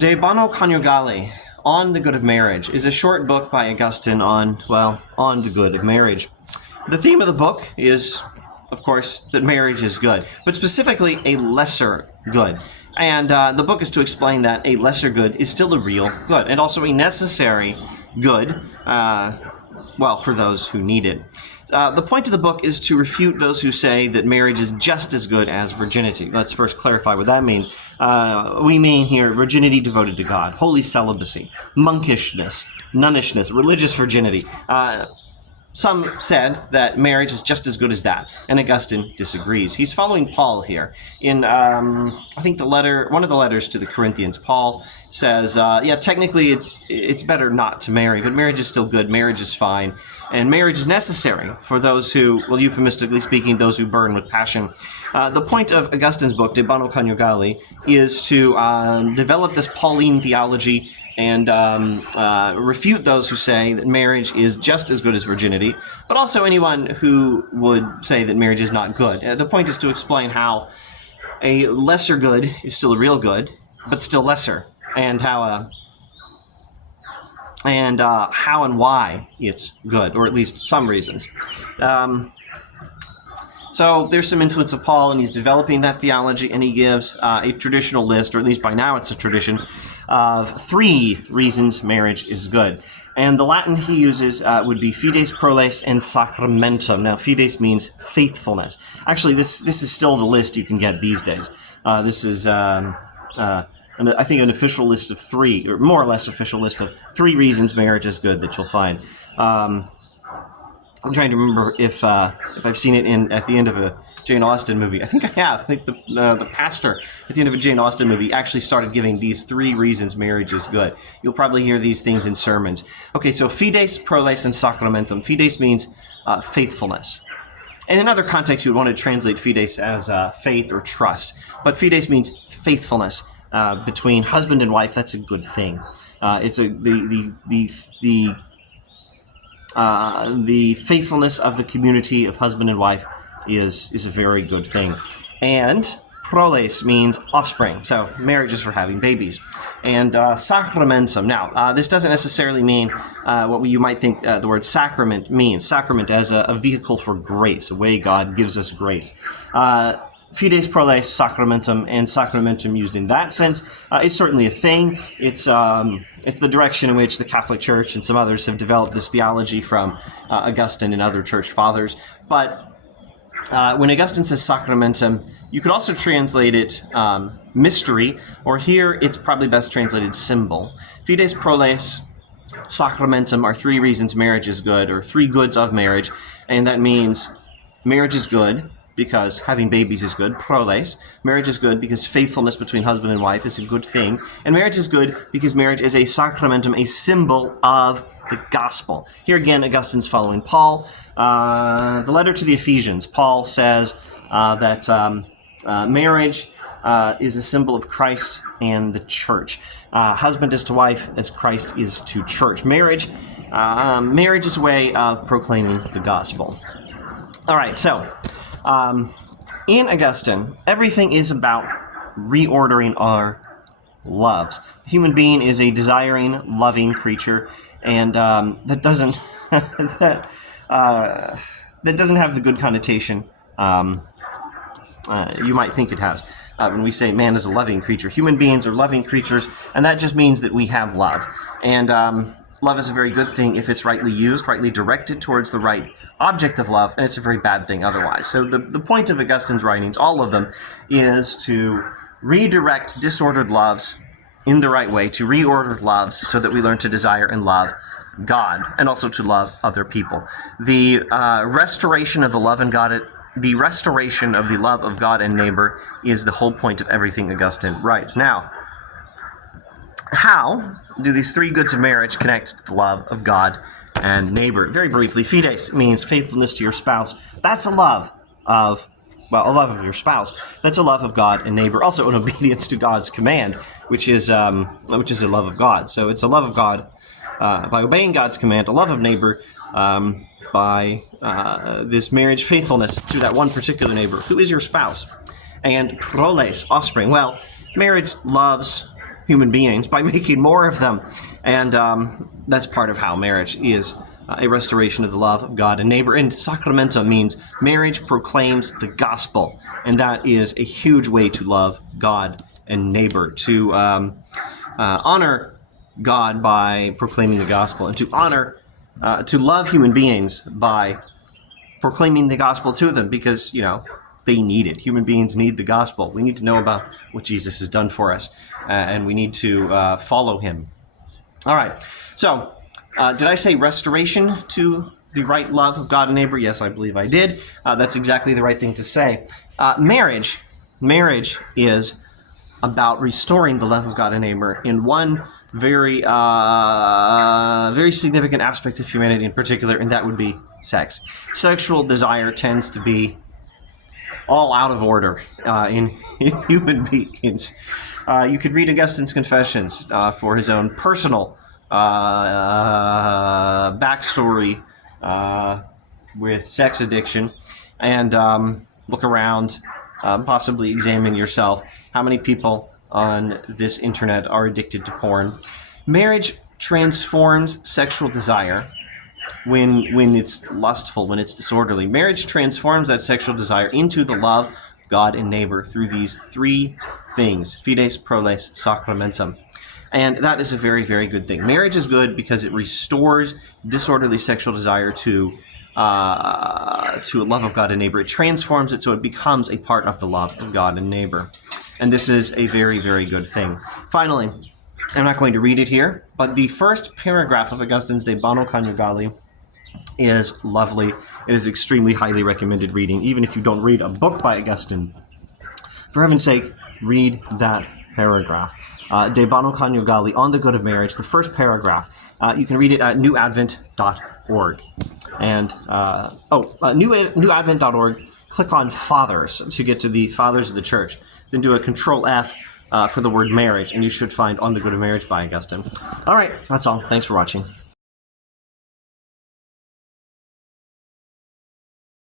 De Bono Coniugali, On the Good of Marriage, is a short book by Augustine on the good of marriage. The theme of the book is, of course, that marriage is good, but specifically a lesser good. And the book is to explain that a lesser good is still a real good, and also a necessary good, for those who need it. The point of the book is to refute those who say that marriage is just as good as virginity. Let's first clarify what that means. We mean here virginity devoted to God, holy celibacy, monkishness, nunnishness, religious virginity. Some said that marriage is just as good as that, and Augustine disagrees. He's following Paul here. In, I think one of the letters to the Corinthians, Paul says, technically it's better not to marry, but marriage is still good, marriage is fine, and marriage is necessary for those who, euphemistically speaking, those who burn with passion. The point of Augustine's book, De Bono Coniugali, is to develop this Pauline theology and refute those who say that marriage is just as good as virginity, but also anyone who would say that marriage is not good. The point is to explain how a lesser good is still a real good, but still lesser, and how and why it's good, or at least some reasons. So there's some influence of Paul, and he's developing that theology, and he gives a traditional list, or at least by now it's a tradition, of 3 reasons marriage is good. And the Latin he uses would be fides, proles, and sacramentum. Now, fides means faithfulness. Actually, this is still the list you can get these days. This is, I think, an official list of 3, or more or less official list of 3 reasons marriage is good that you'll find. I'm trying to remember if I've seen it at the end of a Jane Austen movie. I think I have. I think the pastor at the end of a Jane Austen movie actually started giving these 3 reasons marriage is good. You'll probably hear these things in sermons. Okay, so fides, proles, and sacramentum. Fides means faithfulness. And in other contexts, you would want to translate fides as faith or trust. But fides means faithfulness between husband and wife. That's a good thing. It's the faithfulness of the community of husband and wife is a very good thing. And proles means offspring, so marriage is for having babies. And sacramentum. Now, this doesn't necessarily mean what you might think the word sacrament means. Sacrament as a vehicle for grace, a way God gives us grace. Fides, proles, sacramentum, and sacramentum used in that sense is certainly a thing. It's the direction in which the Catholic Church and some others have developed this theology from Augustine and other church fathers. But when Augustine says sacramentum, you could also translate it mystery, or here it's probably best translated symbol. Fides, proles, sacramentum are 3 reasons marriage is good, or 3 goods of marriage, and that means marriage is good because having babies is good. Proles, marriage is good because faithfulness between husband and wife is a good thing. And marriage is good because marriage is a sacramentum, a symbol of the gospel. Here again, Augustine's following Paul. The letter to the Ephesians, Paul says that marriage is a symbol of Christ and the church. Husband is to wife as Christ is to church. Marriage is a way of proclaiming the gospel. All right, so in Augustine, everything is about reordering our loves. The human being is a desiring, loving creature, and that doesn't that doesn't have the good connotation you might think it has. When we say man is a loving creature, human beings are loving creatures, and that just means that we have love. And love is a very good thing if it's rightly used, rightly directed towards the right object of love, and it's a very bad thing otherwise. So the point of Augustine's writings, all of them, is to redirect disordered loves in the right way, to reorder loves so that we learn to desire and love God, and also to love other people. The restoration of the love of God and neighbor is the whole point of everything Augustine writes. Now, how do these 3 goods of marriage connect to the love of God and neighbor? Very briefly, fides means faithfulness to your spouse. That's a love of your spouse. That's a love of God and neighbor. Also an obedience to God's command, which is a love of God. So it's a love of God by obeying God's command, a love of neighbor by this marriage faithfulness to that one particular neighbor who is your spouse. And proles, offspring. Well, marriage loves human beings by making more of them. And that's part of how marriage is a restoration of the love of God and neighbor. And sacramento means marriage proclaims the gospel. And that is a huge way to love God and neighbor, to honor God by proclaiming the gospel, and to love human beings by proclaiming the gospel to them, because, they need it. Human beings need the gospel. We need to know about what Jesus has done for us, and we need to follow him. All right. So, did I say restoration to the right love of God and neighbor? Yes, I believe I did. That's exactly the right thing to say. Marriage is about restoring the love of God and neighbor in one very significant aspect of humanity in particular, and that would be sex. Sexual desire tends to be all out of order in human beings. You could read Augustine's Confessions for his own personal backstory with sex addiction, and look around, possibly examine yourself. How many people on this internet are addicted to porn? Marriage transforms sexual desire when it's lustful, when it's disorderly. Marriage transforms that sexual desire into the love of God and neighbor through these three things: fides, proles, sacramentum. And that is a very, very good thing. Marriage is good because it restores disorderly sexual desire to a love of God and neighbor. It transforms it so it becomes a part of the love of God and neighbor. And this is a very, very good thing. Finally, I'm not going to read it here, but the first paragraph of Augustine's De Bono Coniugali is lovely. It is extremely highly recommended reading, even if you don't read a book by Augustine. For heaven's sake, read that paragraph. De Bono Coniugali, on the good of marriage, the first paragraph. You can read it at newadvent.org. And, newadvent.org, click on Fathers to get to the Fathers of the Church. Then do a Control F for the word marriage, and you should find On the Good of Marriage by Augustine. All right, that's all. Thanks for watching.